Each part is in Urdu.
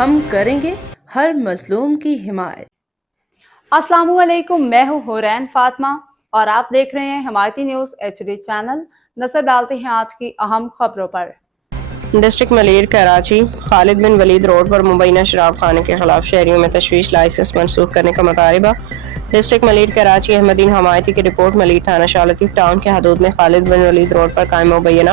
ہم کریں گے ہر مظلوم کی حمایت۔ السلام علیکم، میں ہوں حورین فاطمہ اور آپ دیکھ رہے ہیں حمایتی نیوز HD چینل۔ نظر ڈالتے ہیں آج کی اہم خبروں پر۔ ڈسٹرکٹ ملیر کراچی خالد بن ولید روڈ پر مبینہ شراب خانے کے خلاف شہریوں میں تشویش، لائسنس منسوخ کرنے کا مطالبہ۔ ڈسٹرکٹ ملیر کراچی احمدین حمایتی کی رپورٹ۔ ملیر تھانہ شاہ لطیف ٹاؤن کے حدود میں خالد بن ولید روڈ پر قائم مبینہ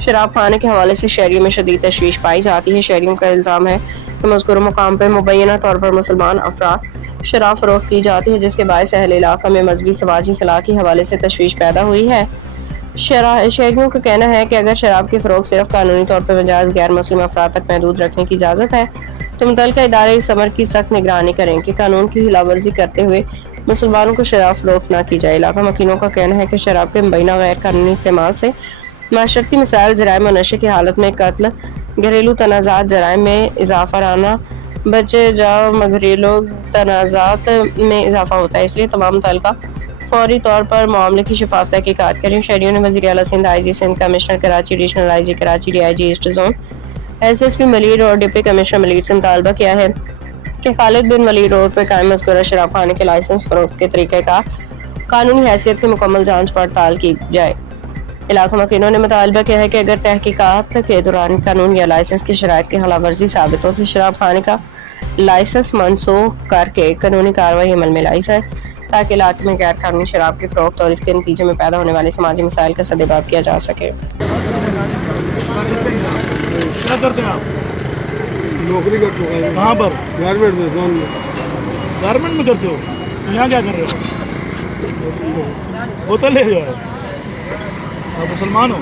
شراب خانے کے حوالے سے شہریوں میں شدید تشویش پائی جاتی ہے۔ شہریوں کا الزام ہے کہ مذکورہ مقام پر مبینہ طور پر مسلمان افراد شراب فروخت کی جاتی ہے، جس کے باعث اہل علاقہ میں مذہبی، سماجی، اخلاقی حوالے سے تشویش پیدا ہوئی ہے۔ شہریوں کا کہنا ہے کہ اگر شراب کی فروخت صرف قانونی طور پر مجاز غیر مسلم افراد تک محدود رکھنے کی اجازت ہے تو متعلقہ ادارے اس امر کی سخت نگرانی کریں کہ قانون کی خلاف ورزی کرتے ہوئے مسلمانوں کو شراب فروخت نہ کی جائے۔ علاقہ مکینوں کا کہنا ہے کہ شراب کے مبینہ غیر قانونی استعمال سے معاشرتی مسائل، جرائم و نشے کی حالت میں قتل، گھریلو تنازعات، جرائم میں اضافہ رانا بچے جاؤ گھریلو تنازعات میں اضافہ ہوتا ہے، اس لیے تمام متعلقہ فوری طور پر معاملے کی شفاف تحقیقات کریں۔ شہریوں نے وزیر اعلیٰ Sindh, IG Sindh, commissioner Karachi, additional IG Karachi, DIG east zone, SSP Malir اور ڈپٹی کمشنر ملیر سے مطالبہ کیا ہے کہ خالد بن ولید روڈ پر قائم مذکورہ شراب خانے کے لائسنس فروخت کے طریقہ کار قانونی حیثیت کی مکمل جانچ پڑتال کی جائے۔ علاقہ مکینوں نے مطالبہ کیا ہے کہ اگر تحقیقات کے دوران قانون یا لائسنس کی شرائط کی خلاف ورزی ثابت ہو تو شراب خانے کا لائسنس منسوخ کر کے قانونی کارروائی عمل میں لائی جائے تاکہ علاقے میں غیر قانونی شراب کی فروخت اور اس کے نتیجے میں پیدا ہونے والے سماجی مسائل کا سدباب کیا جا سکے۔ کیا کرتے ہیں آپ؟ نوکری کرتے ہو؟ کہاں پر؟ گارمنٹ میں۔ گارمنٹ میں کرتے ہو؟ یہاں کیا کر رہے ہو؟ بوتل لے جو ہے۔ آپ مسلمان ہو؟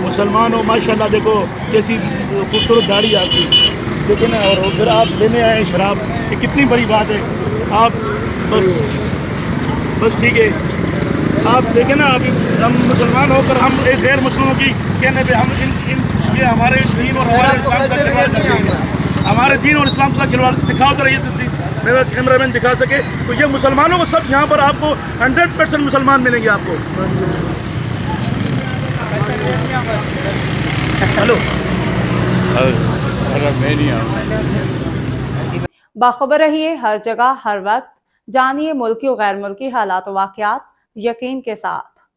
مسلمان ہو، ماشاءاللہ۔ دیکھو کیسی خوبصورت داڑھی آپ کی، دیکھیں نا، اور پھر آپ لینے آئے ہیں شراب، یہ کتنی بڑی بات ہے۔ آپ بس ٹھیک ہے، آپ دیکھیں نا، ابھی ہم مسلمان ہو کر ہم ایک غیر مسلموں کی کہنے پہ ہم یہ ہمارے دین اور ہمارے اسلام کا کھلواڑ کرتے ہیں۔ ہمارے دین اور اسلام کا کھلواڑ دکھاؤ کر میرا کیمرہ مین دکھا سکے تو یہ مسلمانوں کو سب یہاں پر آپ کو 100% مسلمان ملیں گے آپ کو۔ ہلو، باخبر رہیے ہر جگہ ہر وقت، جانیے ملکی و غیر ملکی حالات و واقعات یقین کے ساتھ۔